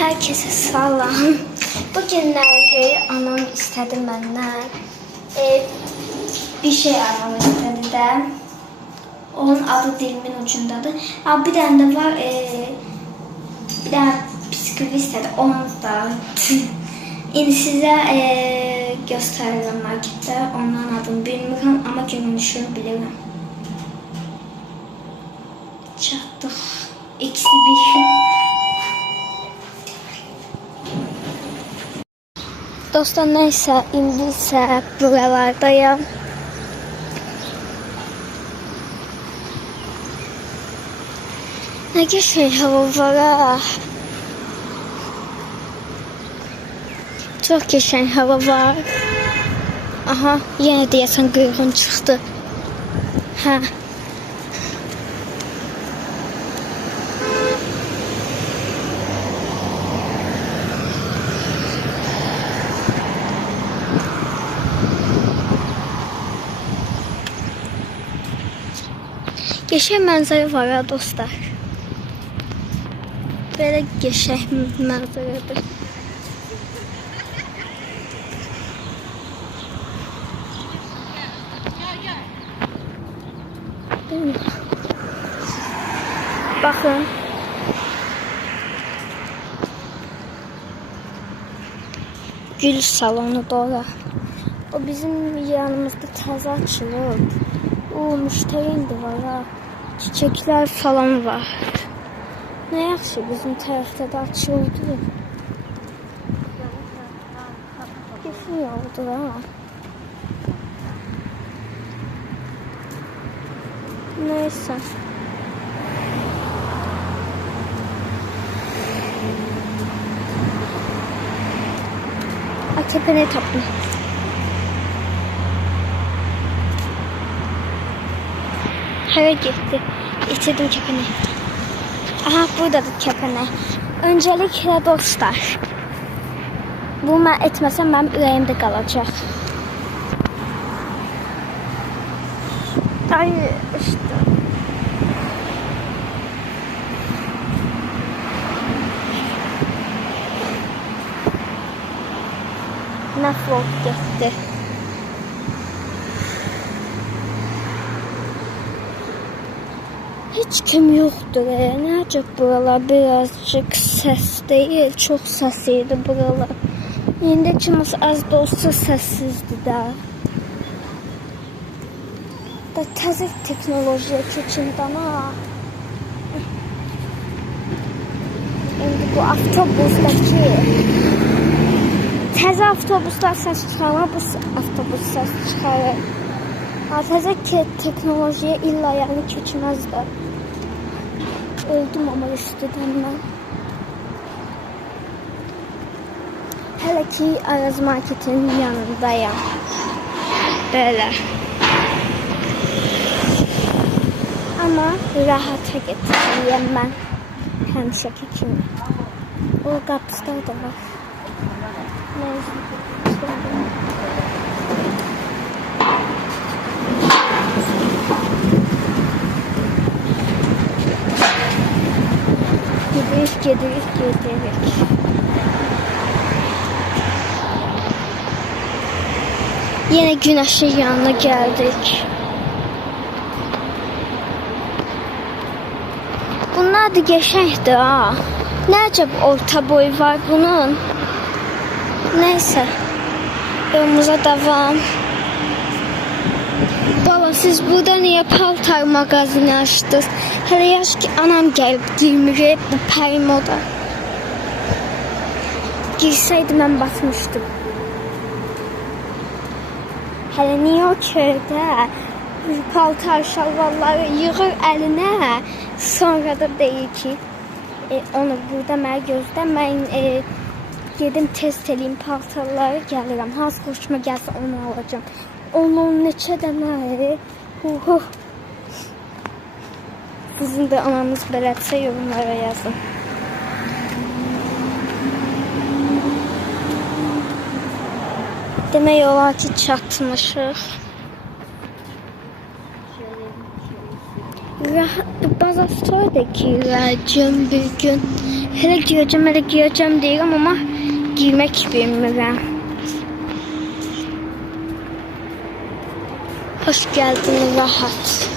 Herkese salam. Bugünləri anam istədi məndən. Bir şey almamı istədi də. Onun adı dilimin ucundadır. Bir dənə də var. Bir dənə bisküvi istədi. Onu da. İndi sizə göstərirəm marketdə. Onların adını bilmirəm, amma görünüşünü bilirəm. Çatdıq. İkisi bir. Dostlar, neysə, indi isə buralardayım. Nə qəşəng hava var ha. Çox qəşəng hava var. Aha, yenə deyəsən qırğın çıxdı. Hə. Qəşəng mənzərə var ha dostlar. Belə qəşəng mənzərədir. Baxın. Gül salonu da. O bizim yanımızda təzə açılıb. O müştəri indi var ha. Çiçekler falan var. Ne yaxşı bizim tərəfdə də açıldı. Kesin oldu ha. Neyse. Kepene tapdım. Hara gitti. İçirdim kepene. Aha, buradadır kepene. Öncelikle dostlar. Bu mən etməsəm mənim ürəyimdə qalacaq. Ay işte. Məhv olub getdi. Hiç kim yoktur. Necə buralar birazcık ses değil. Çok səsliydi buralar. İndi kimisi az da olsa səssizdir də. Da təzə teknolojiyə keçindən ha. İndi bu avtobusdaki təzə avtobuslar səs çıxarır, bu avtobus səs çıxarır. Təzə teknolojiyə illa yəni keçməz də. Öldüm ama üstüdən mən. Hələ ki Araz marketinin yanındayım. Belə. Ama rahata getireyim mən. Həmişəki kimi. O qapıslar da var. Neyse. Gidirik. Yine güneşin yanına geldik. Bunlar da geçenkdi ha. Ne acaba orta boy var bunun? Neyse. Yolumuza devam. Baba, siz burada niye paltar magazini açtınız? Hele yaş ki anam gelip girmir bu perimoda. Girseydi ben batmıştım. Hele niye o köyde paltar şalvarları yığır eline, sonra da deyir ki onu burada mən gözlə, mən gedim test eləyim paltarları, gəlirəm. Hansı xoşuma gəlsə onu alacağım. Onun neçə dənə sizin de ananız belirtse yorumlara yazın. Demək olar ki çatmışıq. bazar sonra da gireceğim bir gün. Hele gireceğim deyirəm, ama girmek bilmirəm. Hoş geldin rahat.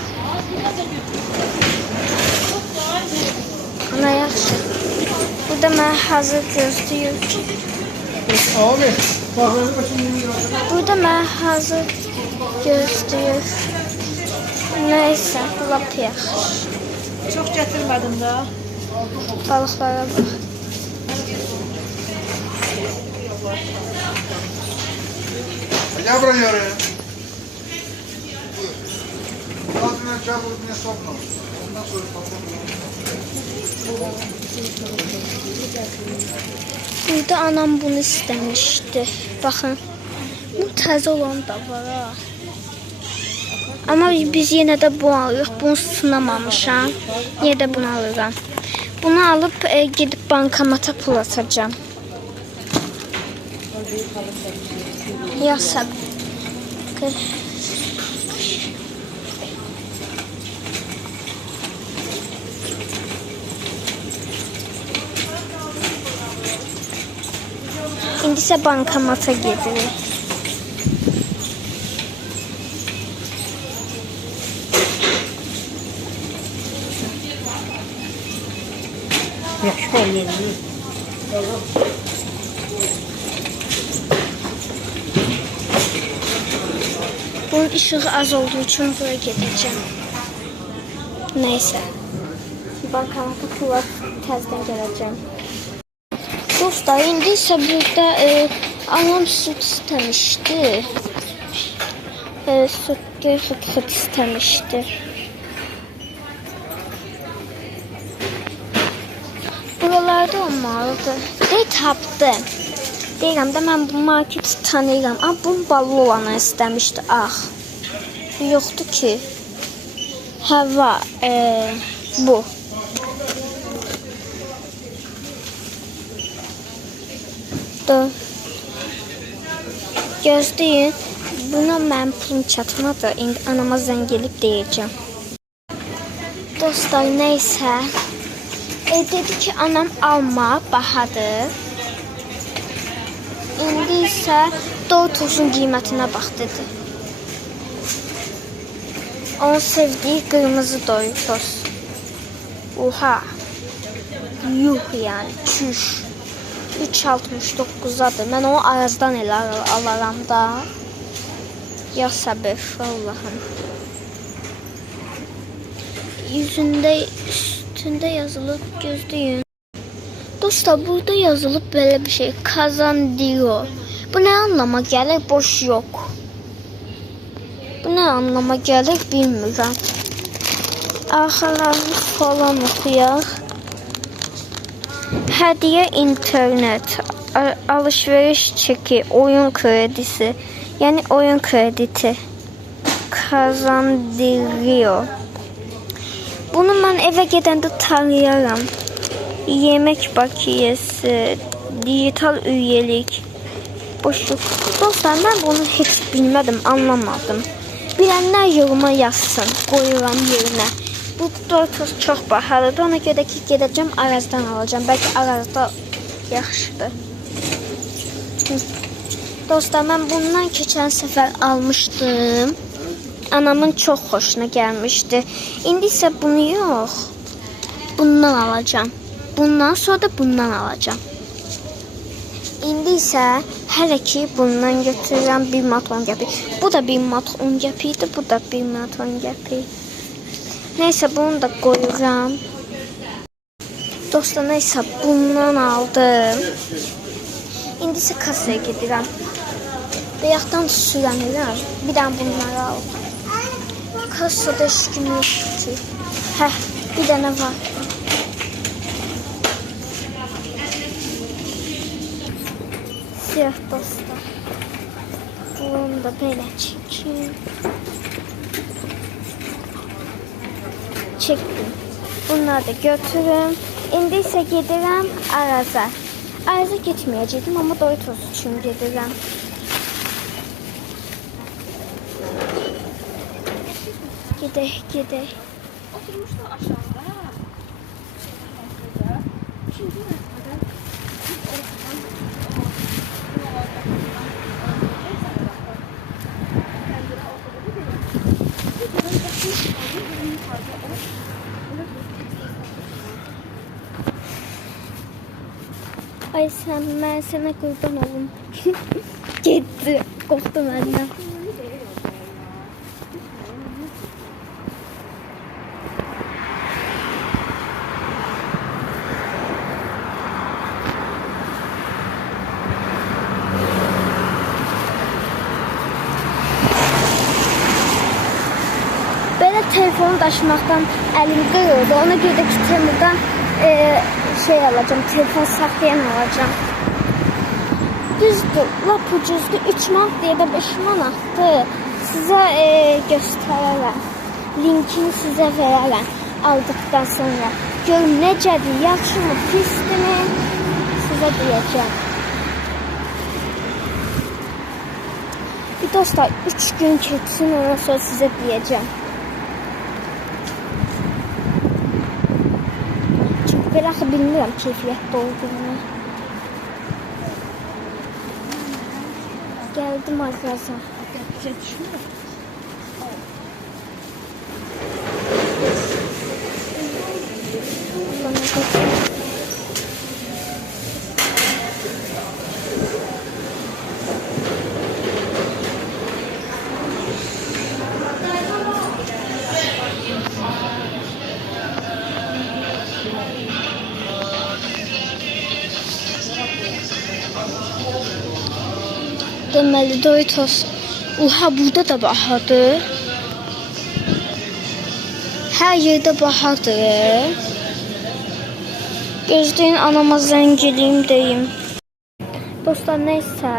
Ana yaxşı. Burada mən hazır gözləyir. Abi, bak Burada mən hazır gözləyir. Neyse, lap yaxşı. Çox gətirmədim də. Balıqlara bax. gel buraya yaraya. Ağzına çabuk ne sokma. Ondan sonra patlatma. Burada anam bunu istemişti. Bakın. Bu təzə olan da var ha. Ama biz yine de bu alırıq. Bunu sınamamışam. Yine de bunu alıram. Bunu alıp gidip bankamata pul atacağım. Yasak. İndi isə bankamata gedirik. Yaxşı olmalı. Bunun ışığı az olduğu için buraya gideceğim. Neyse. Bankamata pula təzdən gələcəm. Dostlar, indi isə burada anam süt istemişti. Süt istemişti. Buralarda olmalıdır. Tapdım. Deyirəm də mən bu marketi tanıyıram. Amma bunun ballı olanı istemişti. Ah. Yoxdur ki. Hava bu. Dur. Gözləyin. Buna mən pulum çatmadı. İndi anama zəng elib deyəcəm. Dostlar, neysə. Dedi ki anam alma, bahadır. İndi isə Doritos'un qiymətinə bax dedi. Onun sevdiği kırmızı Doritos. Oha. Yuh yani. Çüş. 3.69'dadır. Mən onu Arazdan elə alaram da. Ya səbir Allah'ım. Üstünde yazılıb gözləyin. Dostlar, burada yazılıb belə bir şey. Kazandio. Bu nə anlama gəlir? Boş yok. Bu nə anlama gəlir bilmirəm. Arxalarını falan oxuyaq. Hediye internet, alışveriş çeki, oyun kredisi, yani oyun krediti kazandırıyor. Bunu ben eve gedəndə tanıyaram. Yemek bakiyesi, dijital üyelik, boşluk. Dostlar, ben bunu hiç bilmedim, anlamadım. Bilenler yoruma yazsın, koyuram yerine. Bu Doritos çok bahalıdır. Ona görə ki gedəcəm Arazdan alacağım. Belki Arazda yaxşıdır. Dostlar, ben bundan keçən səfər almışdım. Anamın çok hoşuna gelmişti. İndi isə bunu yox. Bundan alacağım. Bundan sonra da bundan alacağım. İndi isə hələ ki bundan götürürəm 1 manat 10 qəpik. Bu da 1 manat 10 qəpikdir. Bu da 1 manat 10 qəpik. Neyse, bunu da koyuram. Dostlar, neyse bundan aldım. İndi isə kasaya gedirəm. Bayaqdan sürənirəm. Bir dənə bunları al. Kasada şükür yoxdur ki. Heh, bir dənə var. Siyah dostlar. Bunu da belə çəkeyim. Çektim. Bunları da götürürüm. İndi isə gedirəm Araza. Araza getməyəcəkdim, amma Doritos üçün gedirəm. Gedək. Oturmuşdu aşağıda. Şimdi mesela biz ortadan Ay sen, ben sana kurban olum. Gitti. Korktu benden. Böyle telefonu taşımaktan elim kırıldı. Ona göre de Temu'dan şey alacağım. Telefon saklayan alacağım. Düzdür, lap ucuzdur. 3 manat diye de 5 manatdır. Sizə göstərərəm. Linkini sizə verərəm aldıqdan sonra. Görün necədir, yaxşı mı, pisdirmi? Sizə deyəcəm. Bir dostlar, 3 gün keçsin, ondan sonra sizə deyəcəm. Çünki belə axı bilmirəm keyfiyyətli olduğunu. Geldim arkadaşlar. bize düşmüyor. Deməli Doritos. Oha, burada da bahadır. Her yerde bahadır. Gözləyin, anama zəng eləyim deyim. Dostlar, neysə.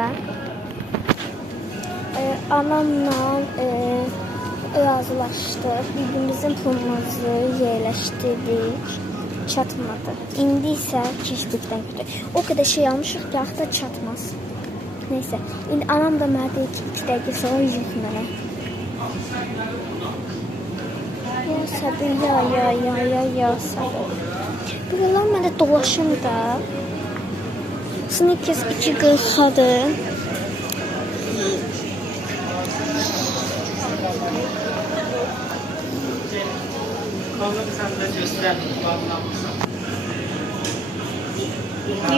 Anamla razılaşdıq. Birbirimizin pulumuzu yerləşdirdik. Çatmadı. İndi isə keçdikdən götür. O kadar şey almışıq ki, axı da çatmaz. Neyse. İndi anam da mənə deyir ki, 2 dəqiqə sonra yiyik mənə. Ya sabır, ya sabır. Buralar mənə dolaşım da. Snickers 2.40'adır.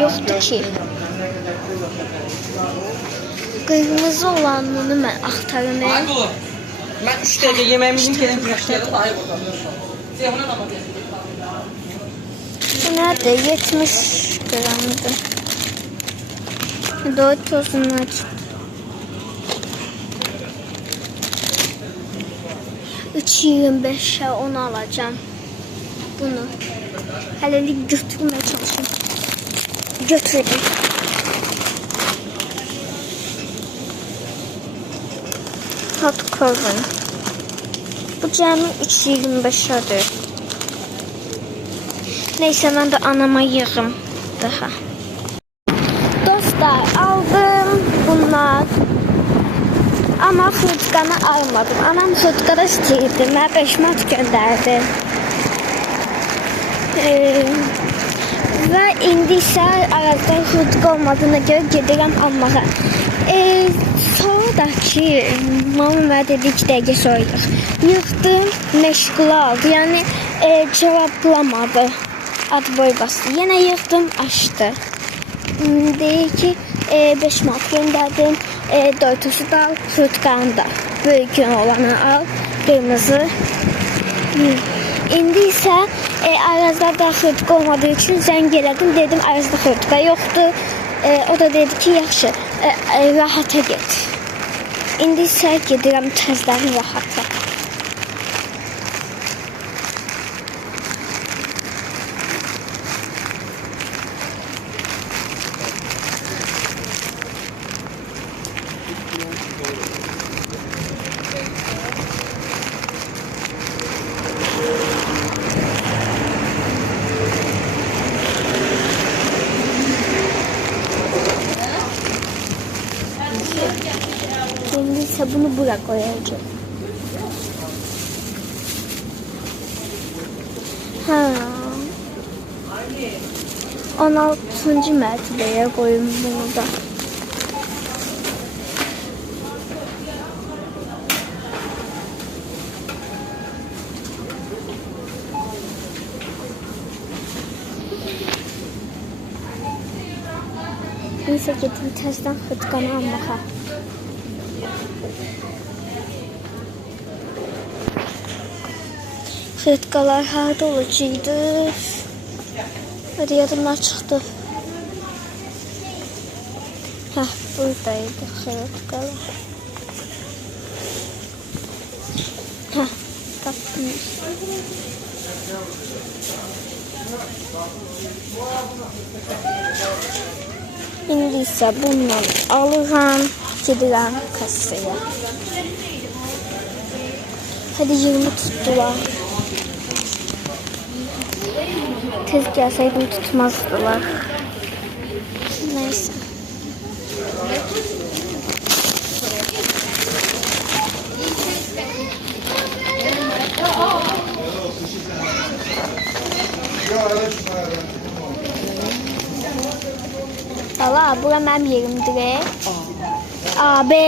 Yoktu ki. Kırmızı olanını mən axtarım. Ben 3 dəqiqə yeməğimi yedim, gəlin başlayalım. Bu nədir? 70 qramdır. Doritos'un aç. $3.25'e onu alacağım. Bunu. Hələlik götürmeye çalışayım. Götürdüm. Hot Coven. Bu cəmi 3.25'ədir. Neyse, ben de anama yığım daha. Dostlar, aldım bunlar. Ama fırtkanı almadım. Anam fırtkada istəyirdi. Mənə 5 manat göndərdi. Və indi isə arazda fırtka olmadığına görə gedirəm almağa. Sonra da ki, mama mənə dedi 2 dəqiqə sonra yığ. Yığdım, məşğul aldı. Yəni cevablamadı. Ad boy bastı. Yenə yığdım, açdı. Deyir ki 5 manat göndərdim. Doritos'u da al, fırtkanı da. Böyük olanı al, kırmızı. İndi isə arazda fırtka olmadığı üçün zəng elədim. Dedim arazda fırtka yoxdur. O da dedi ki yaxşı, rahata get. İndi isə gedirəm təzdən rahata. Şimdi ise bunu buraya koyacağım. 16-cı mərtəbəyə qoyum bunu da. Neyse gedim təzdən xıtqanı almağa. Xıtqalar harada olacaqdı? Hadi yadımdan çıxdı. Heh, buradaydı xıtqalar. Heh, tapdım. İndi isə bununla alıram, gedirəm kassaya. Hadi 20 tutdular. Tez gəlsəydim tutmazdılar. Neyse. Valla bura mənim yerimdir. Abi.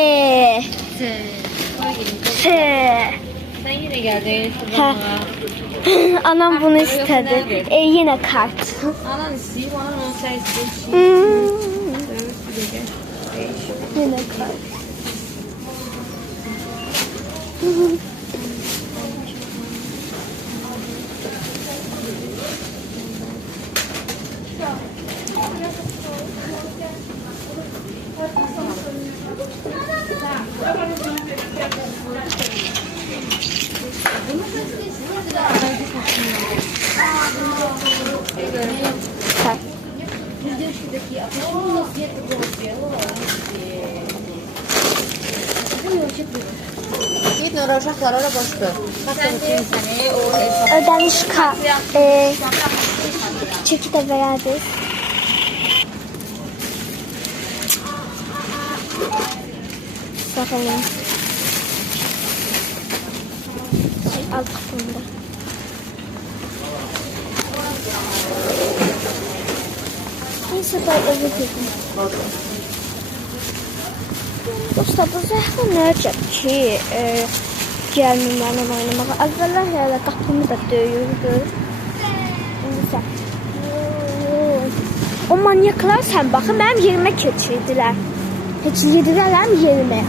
Sen yine geldin. Hə. Anam bunu istedi. Yine kart. Anan istiyor, anan sen istiyorsun. Yine kart. Gidin oraya uşaklar oraya boştu. Ödemiş çeki de verdik. Sağ olun. Al kapımda. Neyse ben eve girdim. Dostlar bu zəhmə nəcəb ki, gəlməyimlərlə oynamağa. Əvvəllər hələ qapımı da döyürdü. İndi o manyaklar sən baxın, mənim yerimə keçirdilər. Heç yedirərəm yerimə.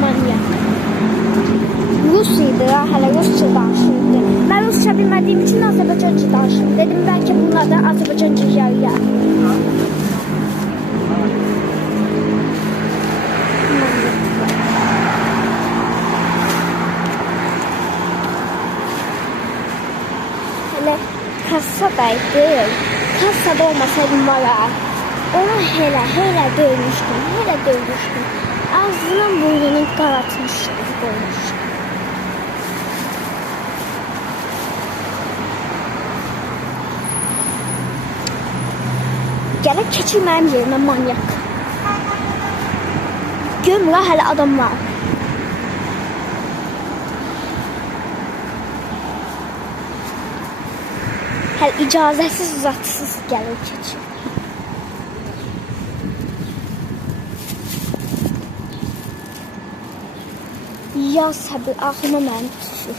Manyak. Rus idi, hələ Rusça danışırdı. Mən Rusça bilmədiyim üçün Azərbaycanca danışırdım. Dedim, bəlkə bunlar da Azərbaycanca yarıyar. Kassadaydı. Kassada olmasaydım var ya. Onu hele dövmüştüm. Ağzının burnunu qaratmışdım, koymuştum. Gələk keçir mənim yerimə manyak. Görmürəm hələ adam var. Hələ icazəsiz, zatsız gəlir keçir. Ya səbir, ağlıma mənim düşür.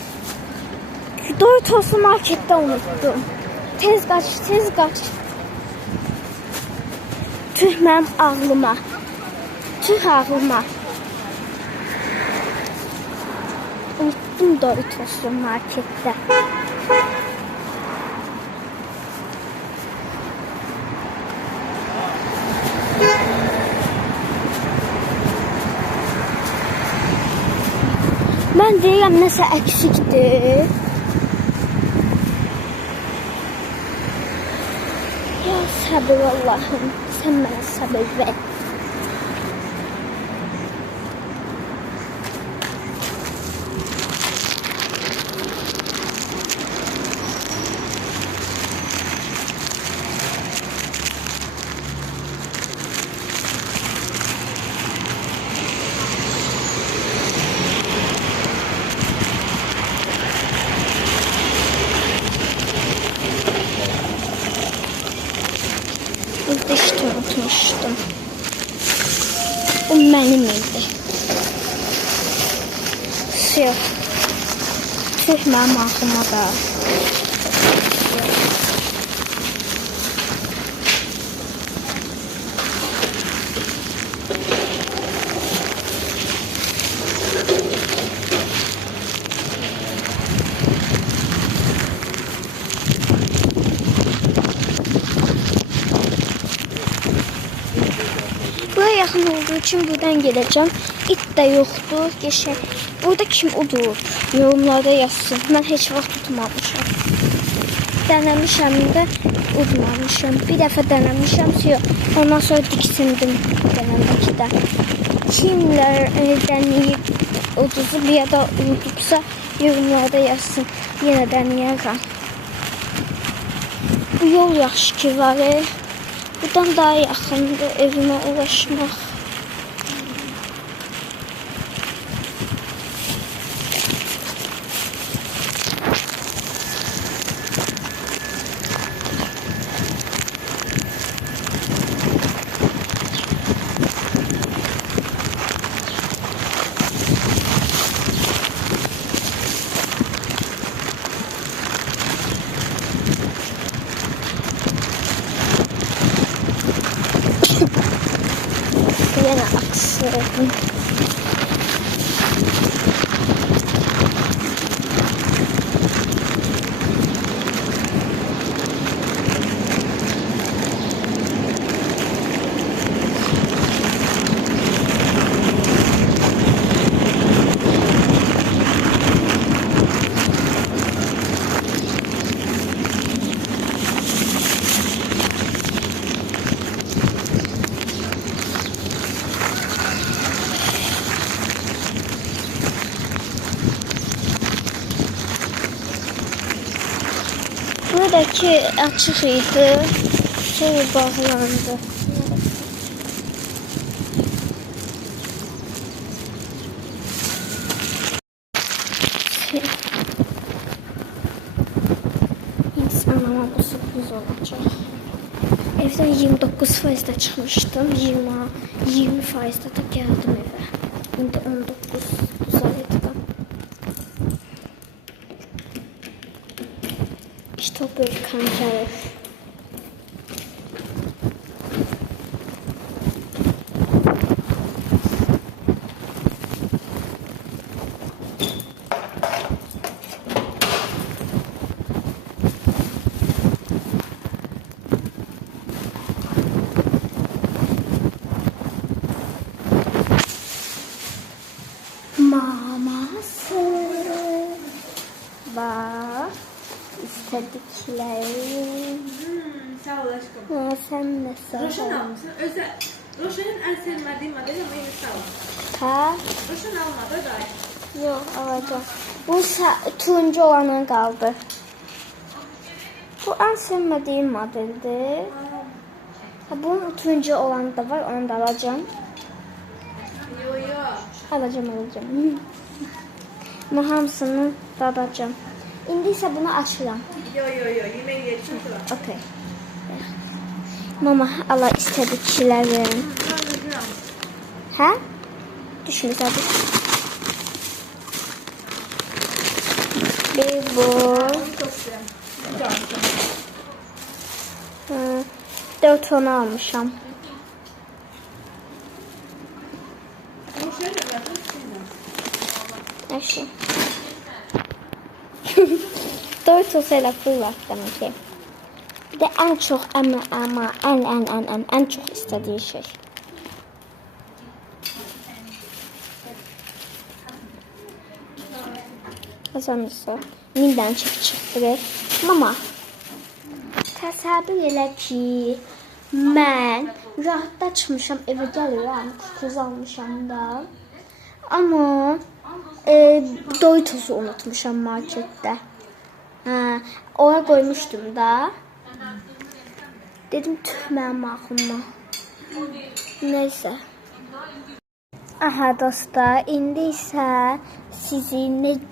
Doritos'u markette unuttum. Tez qaç. Tüh mənim ağlıma. Tüh ağlıma. Unuttum Doritos'u markette. Mən deyirəm nəsə əksikdir. Ya səbir Allah'ım, sən mənə səbir ver. unutmuşdum. Bu mənim idi. Siyah. Tüh, mənim ağlıma da. Buraya yaxın olduğu için buradan geleceğim. İt de yoktur. Geçen. Burada kim udur? Yorumlarda yazsın. Ben hiç vaxt tutmamışam. Denemişəm də udmamışam. Bir dəfə denemişəm. Ondan sonra diksindim denəməkdə. Kimler deneyip uduzu bir ya da udubsa yorumlarda yazsın. Yenə deneyərəm. Bu yol yaxşı ki var. Buradan daha yaxındır evime ulaşmaq. Yine aksırdım. Buradaki açık idi. Sonra bağlandı. İnsanlara bu sürpriz olacak. Evden 29%'de çıkmıştım. 20%'de de geldim eve. Şimdi 19 sayıda. İşte böyle kankalar. Maması. Bak. İstediklerim. Sağ ol aşkım. Ha, sen de sağ ol. Roşan almışsın. Özel. Roşan'ın en sevmediği model ama yine sağ ol. Ha? Roşan almadı da. Yok, alacağım. Bu turuncu olanın kaldı. Bu en sevmediğim modeldi. Ha, bunun turuncu olanı da var, onu da alacağım. Yo yo. Alacağım. Ama hamısını dadacağım. İndi ise bunu açıram. Yo yemeğe geçtim şu an. Okey. Mama ala istediklerim. Ha? Düşünürsen bir bu. 4 onu almışam. Eşi. 4 olsayla fırlat demek ki. Bir de en çok ama en çok istediği şey. Kazanırsa minden çıktı. Mama təsəvvür elə ki mən rahatda çıxmışam, evə gəlirəm, kukuz almışam da. Amma Doritos'u unutmuşam markette. Oraya koymuştum da. Dedim tüh mənim ağlıma. Neyse. Aha dostlar, indi isə sizi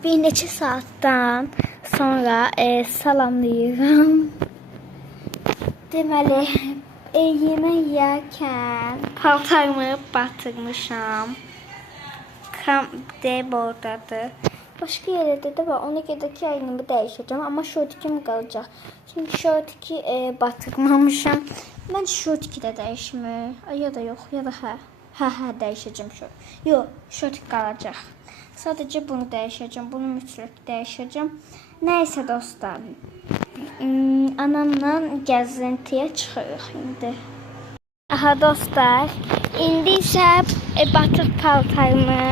bir neçə saatdən sonra salamlayıram. Deməli, Yemək yerkən paltarımı batırmışam. Kam oradadır. Başqa yerdə də var. Ona görə ki, əynimi dəyişəcəm. Amma şortikim qalacaq. Çünki şortiki batırmamışam. Mən şortiki də dəyişmir. Ya da yox, ya da hə. Hə, dəyişəcəm şort. Yox, şortik qalacaq. Sadəcə bunu dəyişəcəm. Bunu mütləq dəyişəcəm. Nəysə dostlar. Anamla gəzintiyə çıxırıq indi. Aha dostlar, indi isə batıq paltarımı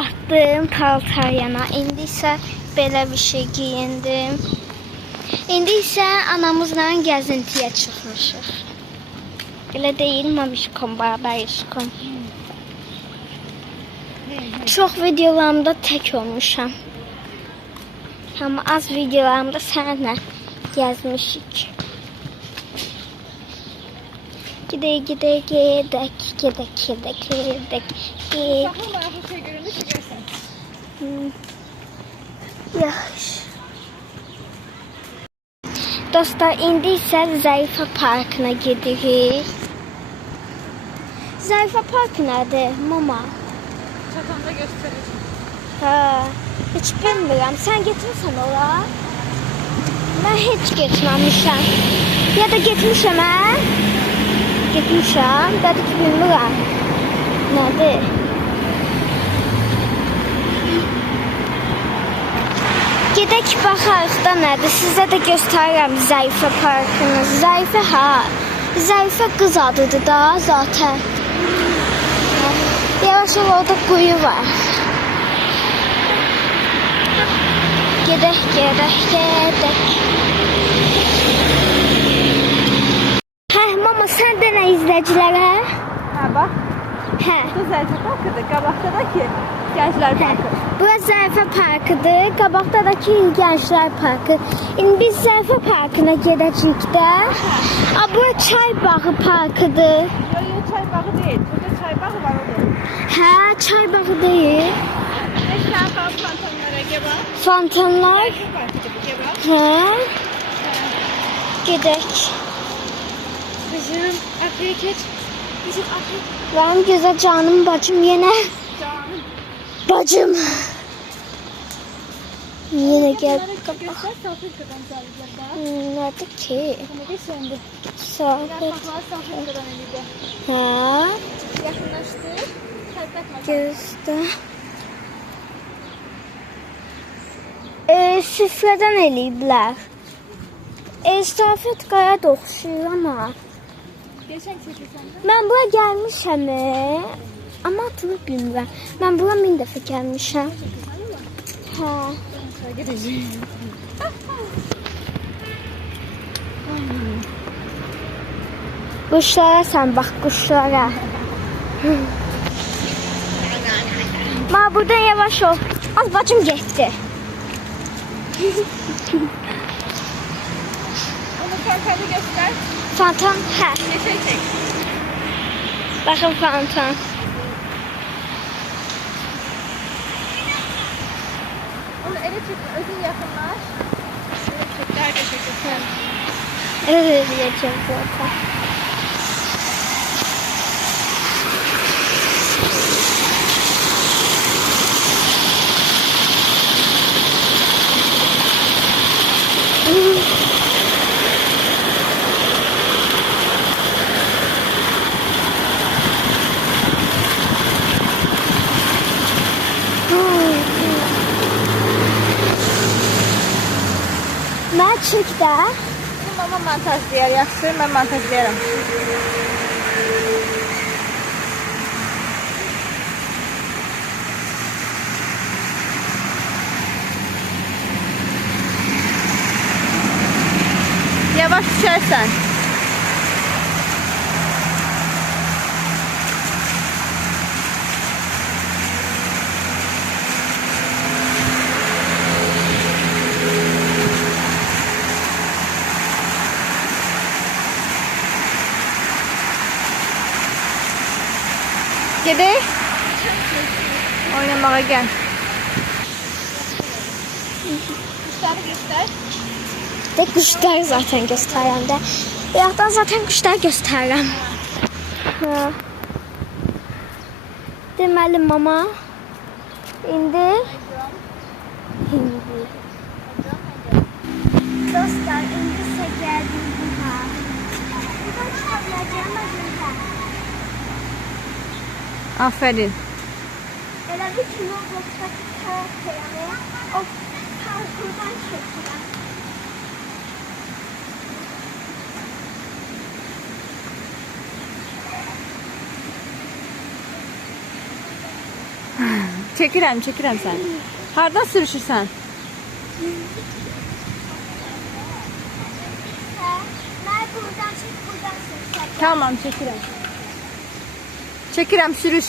atdım paltar yana. İndi isə belə bir şey giyindim. İndi isə anamızla gəzintiyə çıxmışıq. Elə deyil mamişkom, babayışkom. Çox videolarımda tək olmuşam. Ama az videolarımda səninlə gəzmişik. Gedək. Baxın, ayaqlı şey göründü ki, görsən. Yaxşı. Dostlar, indi isə Zəifə parkına gedirik. Zəifə park nədir, mama? Çatanda göstərəcəm. Hə, heç bilmirəm. Sən getmirsən ora? Mən heç getməmişəm. Ya da getmişəm, hə? Getmişəm, dədi ki, bilmirəm. Nədir? Gedək baxarıq da nədir? Sizə də göstərirəm Zəifə parkını. Zəifə, hə. Zəifə qız adıdır da zaten. Yavaş orada quyu var. Gedək. Hə, mama, sən də nə izləyicilərə? Hə, bax. Hə. Bu Zəifə parkıdır. Qabaqda da ki, Gənclər parkı. Burası Zəifə parkıdır. Qabaqdakı Gənclər parkı. İndi biz Zəifə parkına gedəcəyik də. Bura çay bağı parkıdır. Yox, çay bağı deyil. Burada çay bağı var orada. Hə, çay bağı deyil. Sən falan fantonlara gəbə. Fontanlar. Zəifə parkıdır bu gəbə. Hə. Gedək. Kızım, arkaya geç. Bizim arkaya. Benim güzel canım bacım yine. Canım. Bacım. Yine gel. Göster Safirka'dan zaliblerden. Nerede ki? Sana geç söndü. Safet. Yapraklar Safirka'dan elinde. Ha? Yakınlaştır. Kalpletme. Gözde. Süfrədən eləyiblər. Safet qaya da oxşuyur ama. Geçen çekilsen de. Ben buraya gelmişim. Ama adını bilmirəm. Ben buraya min dəfə gəlmişəm. Ha. Gideceğim. Quşlara sen bak, quşlara. Ma buradan yavaş ol. Az bacım getdi. Onu fantanı göster. Fantan, hə. Geçen çek. Baxın fantan. Onu ele çek. Özün yakınlaş. Ele çek. Nerede çekiyorsun? Evet, diyeceğim zaten. Nə çəkdə? Bu mama montajlayar. Yaxşı, mən montajlayaram. Yavaş düşərsən. Gedək. Oynamağa gəl. Kuşları göster. Ve kuşlar zaten gösterende. Bayaqdan zaten quşları göstərirəm. Hə. Deməli mama. İndi. Dostlar, indi isə gəldim buna. Buradan çıxa biləcəyəm məzunlar. Aferin. Elə bir ki, Roblox'daki karakterimi o parkurdan çəkirəm. Çəkirəm sən. Hardan sürüşürsən? Mən buradan çək, buradan çək. Tamam, çəkirəm. Çəkirəm, sürüş.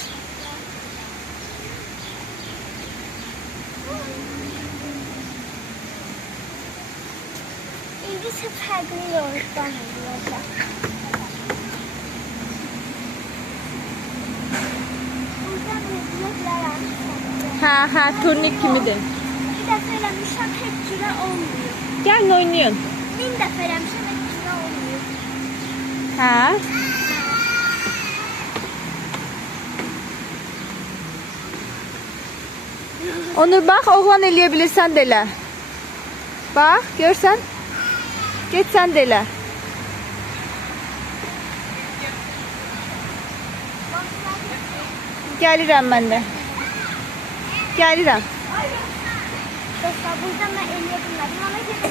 İndi isə fərqli yoldan olacaq. Buradan hızlıqlarım. Hə, turnik kimidir. Bir dəfə eləmişəm, heç cürə olmuyor. Gəlin oynayın. 1000 dəfə eləmişəm, heç cürə olmuyor. Hə? Onur bax, oğlan eləyə bilirsən də elə. Bax, görsən? Get sən də elə. Gəlirəm mən də. Gəlirəm. Dostlar, buradan mən eləyə bilmədim. Ona görə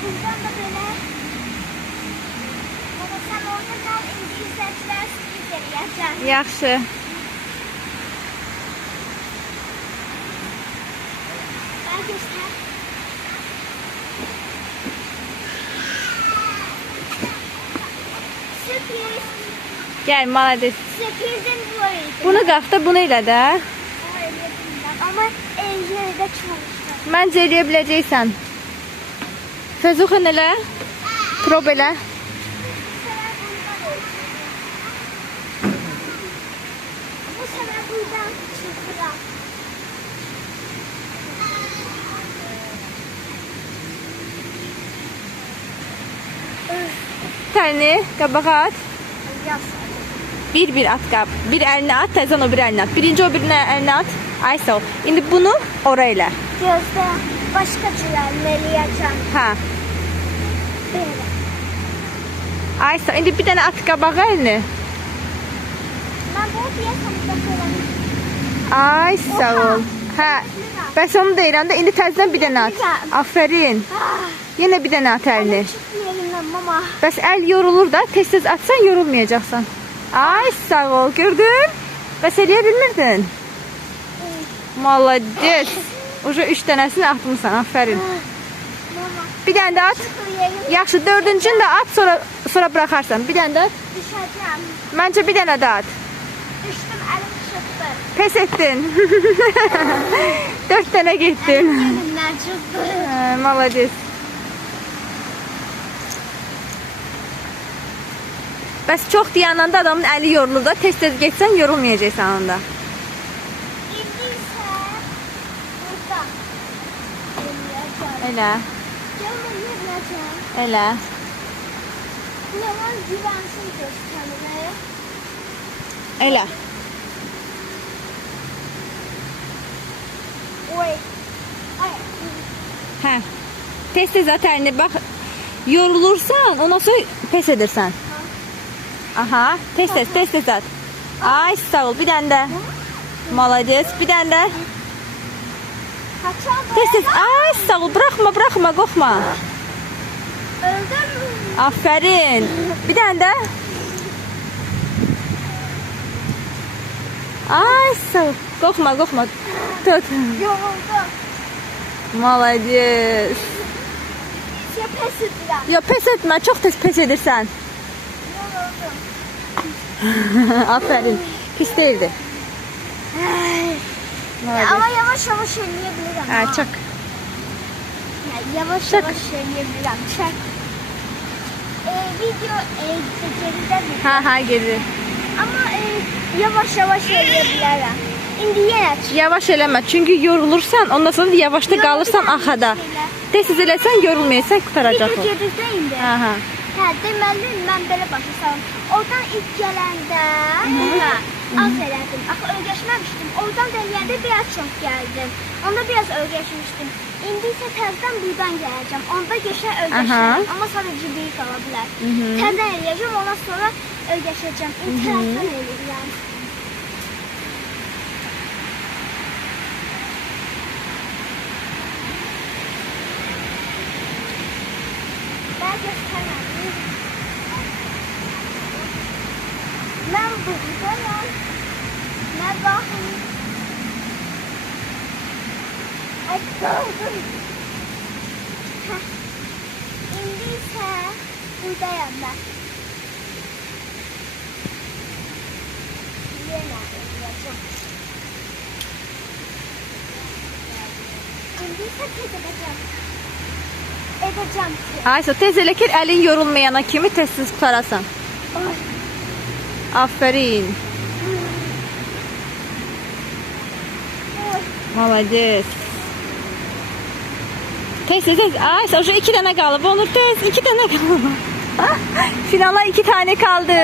buradan da belə. Baba, sən orada qal, indi izləyicilər sürpriz eləyəcəm. Yaxşı. Mən göstər. Sürpriz. Gəl, malades. Sürprizim bu idi. Bunu qalx da, bunu elə də. Ama yerdə çalışdım. Məncə eləyə biləcəksən. Fəzuxun elə. Prob elə. Bu sefer buradan çıkıram. Təni qabağa at. Yaz. Bir at qab. Bir əlini at, təzən o bir əlini at. Birinci o birini əlini at. Ay sağ ol. İndi bunu ora elə. Gözdə başqa cürəlmə eləyəcəm. Hə. Belə. Ay sağ. İndi bir dənə at qabağa əlini. Mən bunu deyəsəm bir dəfə eləmişəm. Ay sağ ol. Hə. Bəs onu deyirəm də indi təzədən bir dənə at. Afərin. Yenə bir dənə at əlini. Çıxmıyor elimdən mama. Bəs əl yorulur da, tez-tez atsan yorulmayacaqsan. Ay sağ ol. Gördün? Bəs eləyə bilmirdin? Malades. Uca 3 dənəsini atmısan. Afərin. Mama. Bir dənə də at. Çıxıyorum. Yaxşı, dördüncünü də at, sonra buraxarsan. Bir dənə də at. Düşəcəm. Məncə bir dənə də at. Düşdüm, əlim çıxdı. Pes etdin. 4 dənə getdin. Elimdən çıxdı. Malades. Bəs çox deyəndə adamın əli yorulur da, tez-tez getsən yorulmayacaqsan onda. İndi isə buradan eləyəcəm. Elə, Gəlmə eləyəcəm. elə. Yaman güvənsiz göstərir. Elə. Oy. Ay. Hə. Tez-tez at əlini, bax. Yorulursan, ondan sonra pes edirsən. Aha, tez-tez at. Ay sağ ol, bir dənə də. Malades, bir dənə də. Kaçam. Tez-tez, ay sağ ol, buraxma, qorxma. Öldüm. Afərin. Bir dənə də. Ay sağ ol, qorxma. Tut. Yoruldum. Malades. Ya pes edirəm. Yo, pes etmə, çox tez pes edirsən. Yoruldum. Afərin. Pis deyildi. Ama yavaş eləyə bilirəm. Hə, çək. Yavaş eləyə bilirəm. Çək. Video geridə bir. Hə, gedir. Ama yavaş eləyə bilərəm. İndi yenə çək. Yavaş eləmə, çünki yorulursan, ondan sonra da yavaşda qalırsan axada. Tez-tez eləsən yorulmayacaq, qutaracaq Video o. gedirdə indi. Aha. Hə, deməli mən belə başlasam. Oradan ilk gələndə az elədim. Axı öyrəşməmişdim. Oradan da eləyəndə biraz çox gəldim. Onda biraz öyrəşmişdim. İndi isə təzədən buradan gələcəm. Onda geçə öyrəşərəm. Amma sadəcə bir qala bilər. Təzədən eləyəcəm, ondan sonra öyrəşəcəm. İndi təzədən eləyirəm. Ben göstermem. Ben buradayım. Ne bakayım? Ay doğdum. İndi ise buradayım ben. Yine edeceğim. İndi ise tez edeceğim. Edeceğim. Aysa tez elə ki, əlin yorulmayana kimi tez-tez qutarasan. Ay. Aferin. Oy. Malades. Tez. Aysa, o 2 dənə qalıb. Olur tez, 2 dənə qalıb. Finala 2 tane kaldı.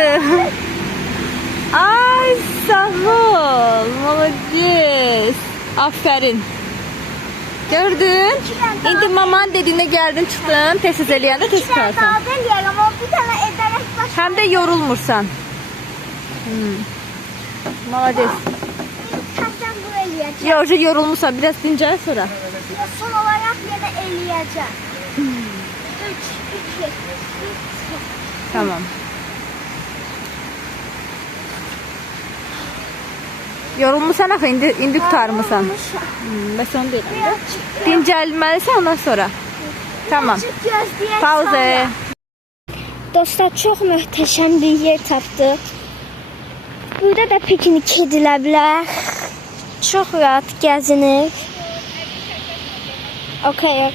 Ay sağ ol. Malades. Aferin. Gördün? İndi maman dediğine geldin çıktın. Tez eləyəndə tez İki tane qutarsın. daha deneyelim ama bir tane ederek başlayalım. Hem de yorulmursan. Malades. Tersten bu eləyəcəm. Yorucu yorulmuşsan biraz dincəl sonra. Son olarak yine eləyəcəm. 3, 2, Tamam. Yorulmuşsan axı indi qutarmısan. Bəs onu deyirəm. Birazcık Dincəlməlisən ondan sonra. Tamam. gözləyək Pauza. sonra. Dostlar çok muhteşem bir yer tapdık. Burada da piknik edilə bilər. Çok rahat gəzinir. Okey.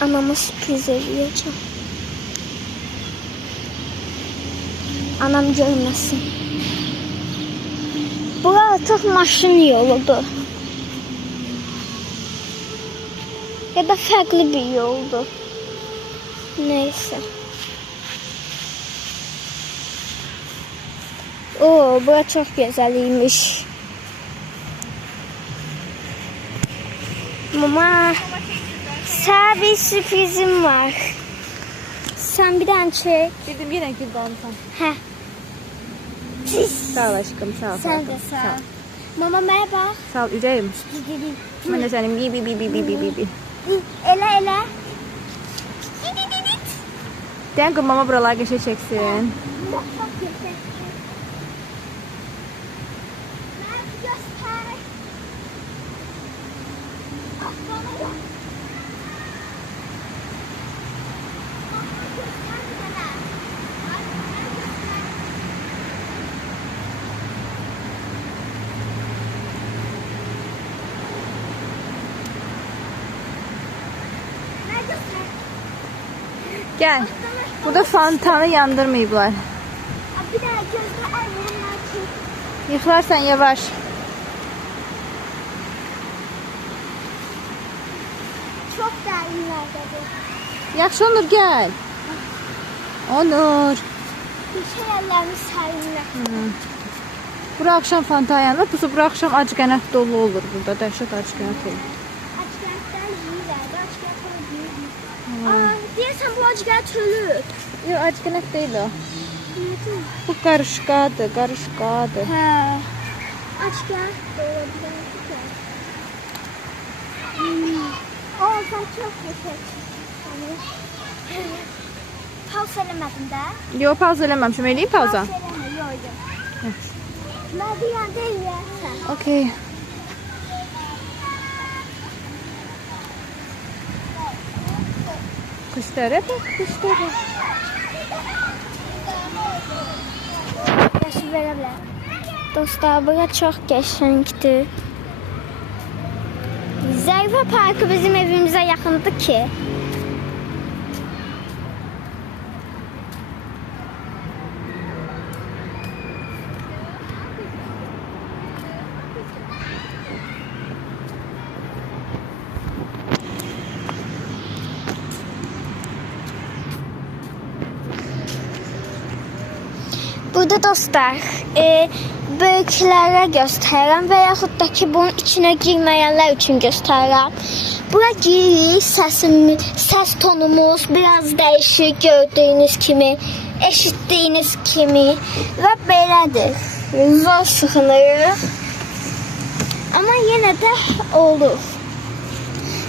Anama sürpriz eləyəcəm. Anam görməsin. Bura artıq maşın yoludur. Ya da farklı bir yoldur. Neyse. Oo, bura çok güzeliymiş. Mama, sana bir sürprizim var. Sen bir tane çek. Dedim yenə güldansan. Heh, Sağ ol aşkım, sağ ol. sen de sağ ol. Mama merhaba. Sağ ol ürəyim. Mən də sənin bi. Ele. Deyən ki mama buralar geçə çəksin. Bak göster. Göster. Bak bana bak. Göster bana. Ne göster? Gel. Burada fantanı yandırmayıblar. Bir daha gözle ayırma ki. Yıxılarsan yavaş. Çok derinlerdedir. Yaxşı Onur gel. Onur. Bir şey ellerimi serinle. Bura axşam fantan yanır. Bu axşam ac qənət dolu olur burada. Dəhşət ac qənət olur. Açgərtdən yiyirlərdi. Açgərtdən yiyirlər. Aa, deyəsən bu açgərt ölür. Yox, ac qənət deyil o. Nədir? Bu qarışqadır. Hə. Açgərt də ola bilər. Aa, sən çox geçək. Pauz eləmədin də? Yox, pauza eləməmişim. Eləyim pauza. Pauz eləmə, yox. Mən deyəndə eləyərsən. Okey. Quşlara bax, quşlara. Yaşı verə bilər. Dostlar, bura çox qəşəngdir. Zərifə parkı bizim evimizə yaxındır ki. Burada dostlar, böyüklərə göstərirəm və yaxud da ki, bunun içinə girməyənlər üçün göstərirəm. Bura giririk, səs tonumuz biraz dəyişir gördüyünüz kimi, eşitdiyiniz kimi və belədir. Zor sıxınırıq, amma yenə də olur.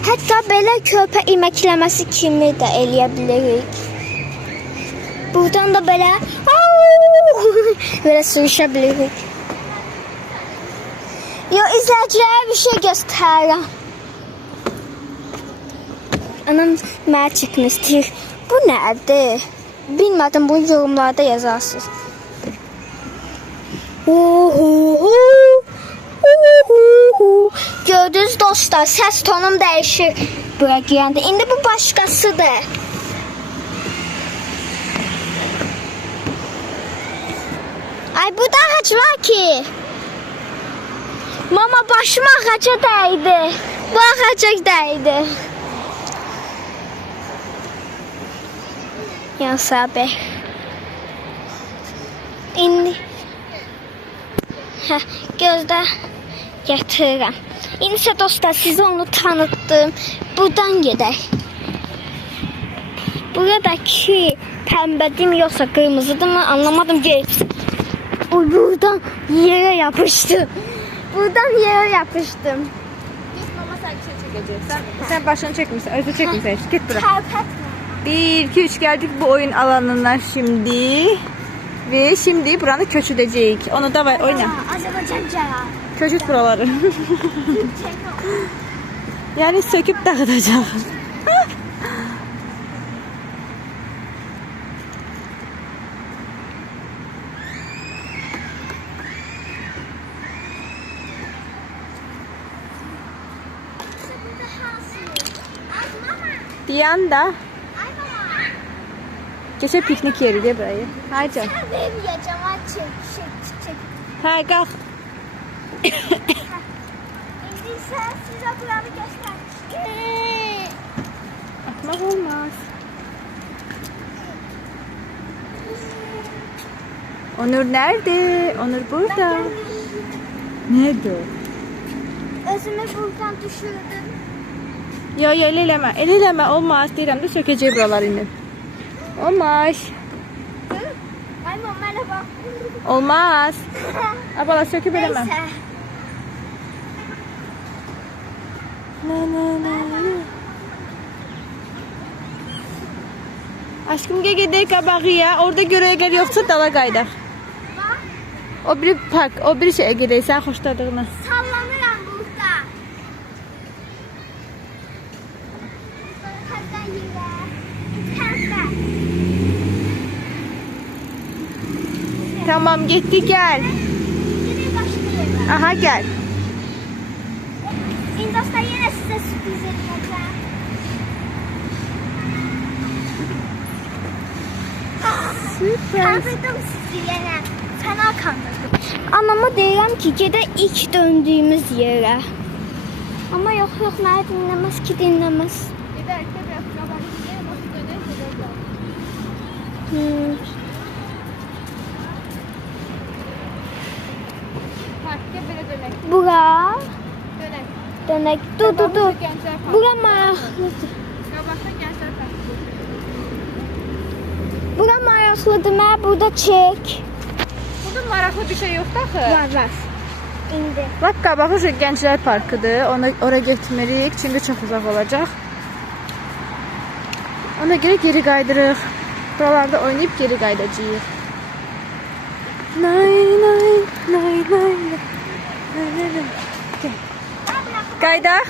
Hətta belə körpə iməkləməsi kimi də eləyə bilirik. Buradan da belə belə sürüşə bilirik. İzləyicilərə bir şey göstərirəm. Anam mənə çıxmışdır. Bu nədir? Bilmədim, bunu yorumlarda yazarsınız. Gördünüz dostlar, səs tonum dəyişir bura girəndə. İndi bu başqasıdır. Ay, bu da ağac var ki. Mama, başım ağaca dəydi. Bu ağaca dəydi. Yansa be. İndi gözdə yatırıram. İndi isə dostlar, sizə onu tanıtdım. Buradan gedək. Buradakı pəmbədir yoxsa qırmızıdır mı anlamadım ki. Buradan yere yapıştım. Buradan yere yapıştım. Git mama sen bir şey çekecek. Sen başını çekmişsin. Özü çekmişsin. Git bırak. Kalpat. 1, 2, 3 geldik bu oyun alanına şimdi. Ve şimdi buranı köçüdecek. Onu da var oyna. Azerbaycanca. Köçüt buraları. Yani söküp dağıtacağım. Bir anda köşe piknik yeri de burayı. Hadi. Ben yiyeceğim. Çık. Ha kalk. İndi ise size buranı göstermiştim. Atmak olmaz. Onur nerede? Onur burada. Nerede? Özümü buradan düşürdüm. Ya eleleme. Eleleme olmaz. Deyirəm də sökəcək buraları indi. Olmaz. Ay merhaba. Olmaz. Abala söküp eləməm. Neyse. Aşkım gel gedək qabağıya. Orada görəyələr yoxsa dala qaydaq. O biri park, o biri şeyə gedək sən xoşladığını. Sallanıram burada. Tamam gitti gel. Aha gel. İndos'ta yine size sürpriz edeceğim. Süper. Kandırdım sizi yine. Fena kandırdım. Anama deyirəm ki, gedək ilk döndüyümüz yerə. Ama yok nə dinləməz ki, dinləməz. Bura. Dönek. Dur. Bura maraqlıdır. Bura maraqlıdır. Mən burada çek. Burada maraqlı bir şey yoxdur axı. Var. İndi. Bak qabağı şu Gənclər Parkıdır. Oraya getmirik çünki çox uzaq olacaq. Ona göre geri qaydırıq. Buralarda oynayıp geri qaydacağıq. Nay. Gel. Qaydaq.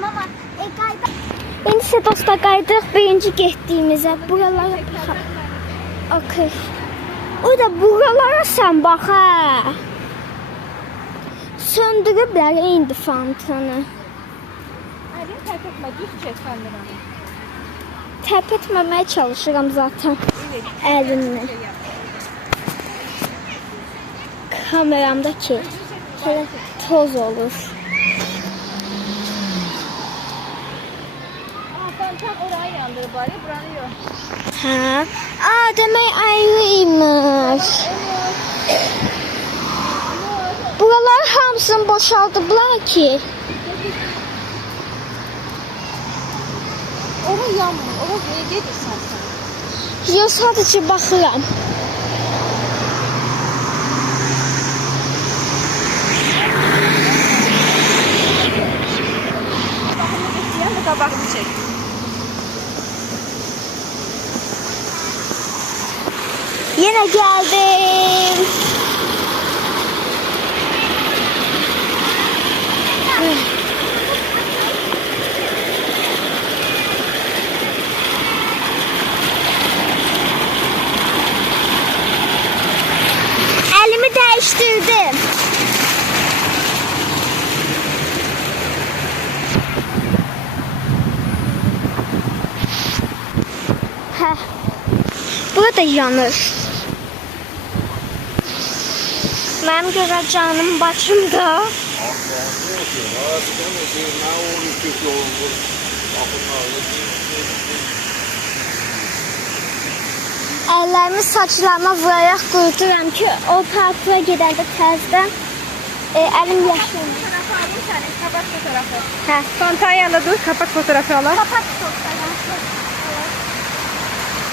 Mama, qaydaq. İndi isə dostlar qaydıq birinci getdiyimizə. Buralara baxaq. Okay. O da buralara sən bax hə. Söndürüblər indi fantanı. Ayrım tərk etmə, düz çək kameranı. Tərk etməməyə çalışıram zaten. Əlimlə. Kameramdaki toz olur. Fantan orayı yandır bari, buranı yok. Hə? Demək ayrıymış. Evet. Buralar hamısını boşaldıblar ki. Ora yanmır. Ora niyə gedirsən sən? Yox, sadəcə baxıram. Baxın da qabağını çək. Yine geldim. Elimi değiştirdim. Heh. Burada yanır. Mənim görə canım başımda. Əllərimi saçlarıma vuraraq quruturam ki, o parkura gedəndə təzdən əlim yaşlanır. Kapak fotoğrafı. Hə. Kontağın yanında dur, kapak fotoğrafı alaq. Kapat fotoğrafı.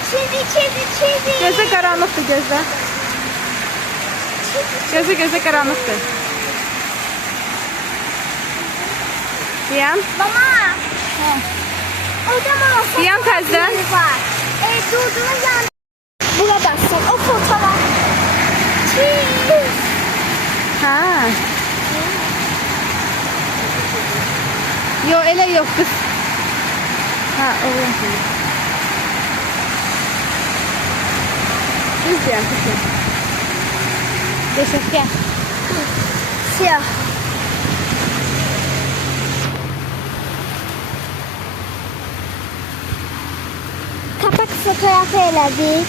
Çizi. Gözü qaranlıqdır gözdə. Gözü qaranlıqdır. Diyan. Mama. Orada mama. Diyan təzdən. Var. Durduğun yan. Buna bassın. O fotoğraf. Çiz. Ha. Yo, elə yox qız. Ha, oğlum. Düz deyəm, kızım. Teşekkür. Siyah. Kapak fotoğrafı elədik.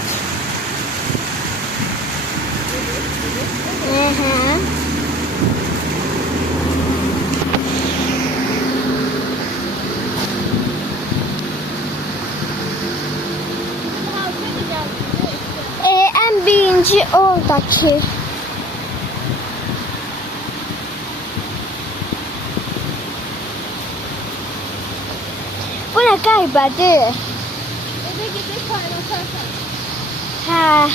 En birinci oradaki. Bu ne garibədir? Eve gidip paylaşarsan. Hə.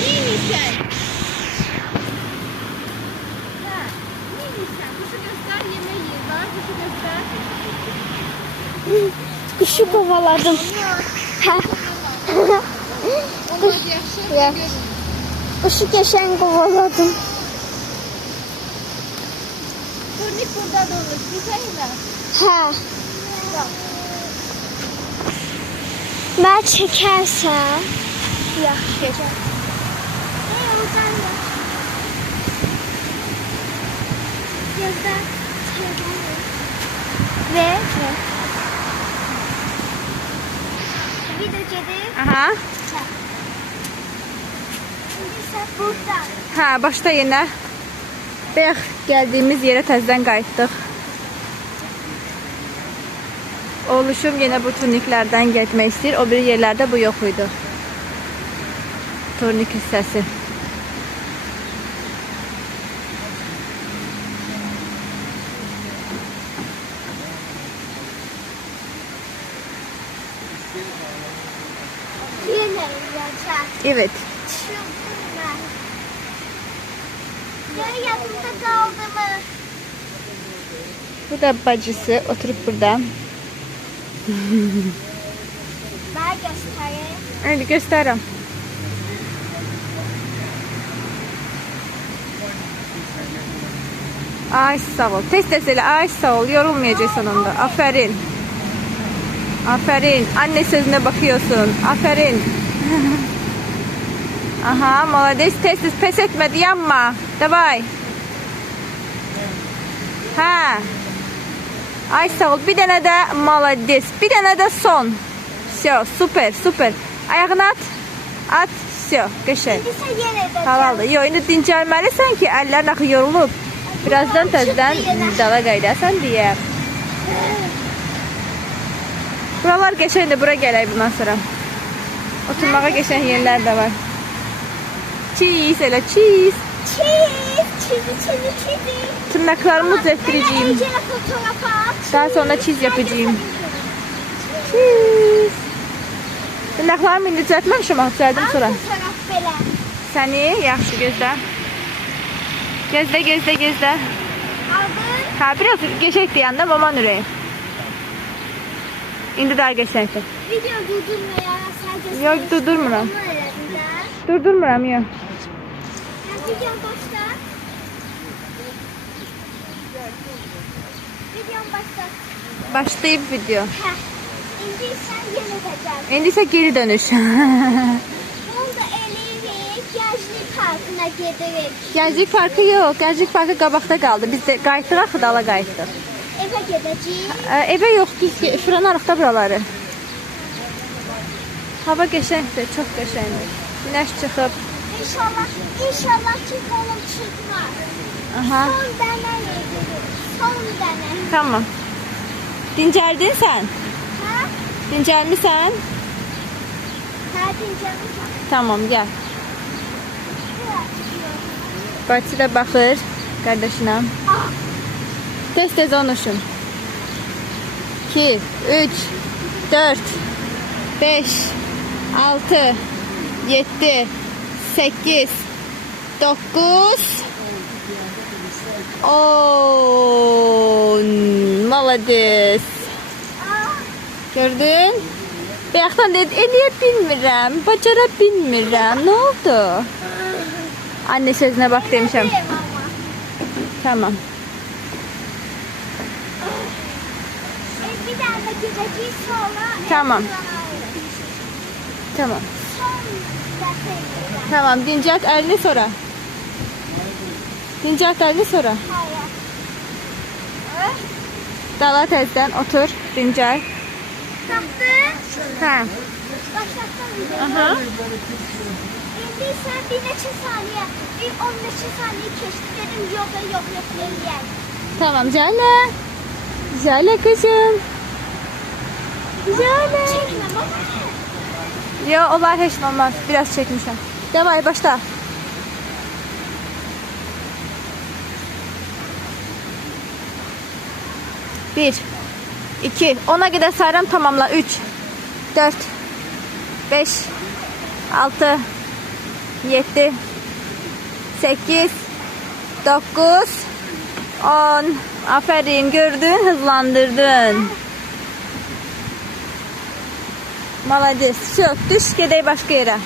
Neymişsən? Ha, neymişsən? Kuşu göster, yemeği ye. Var, kuşu göster. Kuşu kovaladım. Hə. Onlar yaxşı. Ya. Kuşu geçen kovaladım. Turnik burada da olur. Güzel mi? Hə. Mən çəkərsən. Yaxşı. Ve video gedir. Aha. İndi isə burada. Ha, başta yenə. Bayaq gəldiyimiz yerə təzədən qayıtdıq. Oğluşum yenə bu turniklərdən getmək istəyir. O biri yerlərdə bu yox idi. Turnik hissəsi. Yenə yiyəcək. Evet. Çıldırım mən. Ya yadımda qaldı mı? Bu da bacısı oturup burada. Mən göstəreyim. Hadi göstereyim. Ay sağ ol. Tez elə. Ay sağ ol. Yorulmayacaksan onda. Aferin. Aferin. Anne sözüne bakıyorsun. Aferin. Aha, молодец. Tez pes etmedi, yanma. Davay. Ha. Ay sağ ol. Bir dənə də молодец. Bir dənə də son. Все, super, super. Ayağını at. At. Все, qəşəng. İndi sən yenə edəcəm. Halaldır. Yo, indi dincəlməlisən ki, əllərin axı yorulub. Birazdan təzədən dala qaydasan deyə. Buralar qəşəngdir. Bura gələk bundan sonra. Oturmağa qəşəng yerlər də var. Cheese elə cheese. Çizi. Tırnaklarımı düzelttireceğim. Ecele fotoğraf at. Daha sonra cheese yapacağım. Cheese. Tırnaklarımı indi düzeltmemişim ama düzeltdim sonra. Fotoğraf belə. Səni yaxşı gözlə. Gözlə. Aldın. Ha, biraz geçecekti yanında maman ürəyi. İndi daha geçecekti. Video durdurmaya sadece. Yok, durdurmuram. Onu elədin də. Durdurmuram, yok. Video başla. Videon başla. Başlayıp video. Hə. İndi sən yeniləcəksən. İndi isə geri dönüş. Bunu da eləyirik. Gənclik parkına gedirik. Gənclik parkı yok. Gənclik parkı qabaqda qaldı. Biz də qayıtdıq, axı dala qayıtdıq. Evə gedəcəyik. Evə yox, düz şuranın arıqda buraları. Hava qəşəngdir, çox qəşəngdir. Günəş çıxıb. İnşallah ki kolum çıxmaz. Aha. Son dənə yedirik. Son dənə. Tamam. Dincəldin sən? Hə? Dincəlmisən? Hə, dincəlmişəm. Tamam, gəl. Bacı da baxır qardaşına. Tez onuşun. 2, 3, 4, 5, 6, 7, 8, 9, 10. Malades. Gördün? Bayaqdan dedi, eləyə bilmirəm, bacara bilmirəm. Nə oldu? Anne sözünə bax demişəm. Tamam. Bir daha da gedəcəyik sonra. Tamam. Tamam. Son dəfə gedəcəyik. Tamam, dincəlt əlini sonra. Dincəlt əlini sonra. Hayır. Dala təzdən otur, dincəl. Qalxdın. Hə. Başlatdın video. Aha. İndi sən bir neçə saniyə, bir 10 neçə saniyə keçdi. Dedim yox, eləyək. Tamam, Cələ. Cələ kızım. Cələ. Çəkmə, baba. Yo, olar heç nə olmaz. Biraz çəkmişəm. Davay, başla. Bir, iki, ona qədər sayıram, tamamla. 3, 4, 5, 6, 7, 8, 9, 10. Aferin, gördün, hızlandırdın. Malades. Çok, düş, gedək başqa yerə.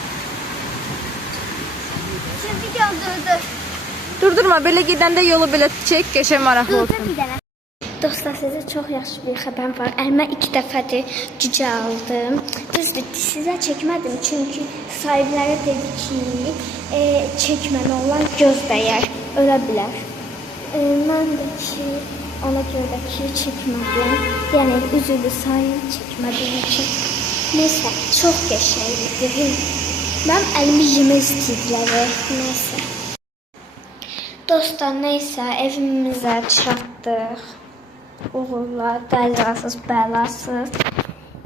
Şimdi video durdur. Durdurma, belə gedəndə yolu belə çək, qəşəng maraqlı Durdur olsun. bir dənə. Dostlar, sizə çox yaxşı bir xəbərim var. Əlimə 2 dəfədir cücə aldım. Düzdür, sizə çəkmədim çünki sahibləri dedi ki, çəkməli olan göz dəyər, ölə bilər. Mən də ki, ona görə ki, çəkmədim. Yəni, üzülü sayın çəkmədiyim üçün. Neysə, çox qəşəngdir. Mən əlimi yemək istəyirlər. Neysə. Dostlar, neysə, evimizə çatdıq. Uğurlar, qəzasız, bəlasız.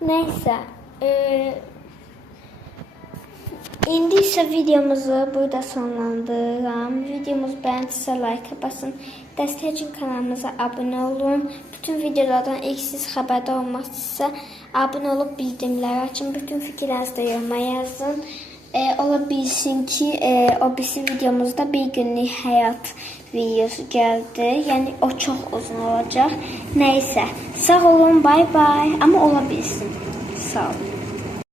Neysə, indi isə videomuzu burada sonlandırıram. Videomuzu bəyəndisə like basın. Dəstək üçün kanalımıza abunə olun. Bütün videolardan ilk siz xəbərdar olmaq istəyirsə abunə olub bildirimləri açın. Bütün fikirlərinizi də yoruma yazın. Ola bilsin ki, o birisi videomuzda bir günlük həyat videosu gəldi. Yəni o çox uzun olacaq. Nəysə, sağ olun, bay bay. Amma ola bilsin. Sağ olun.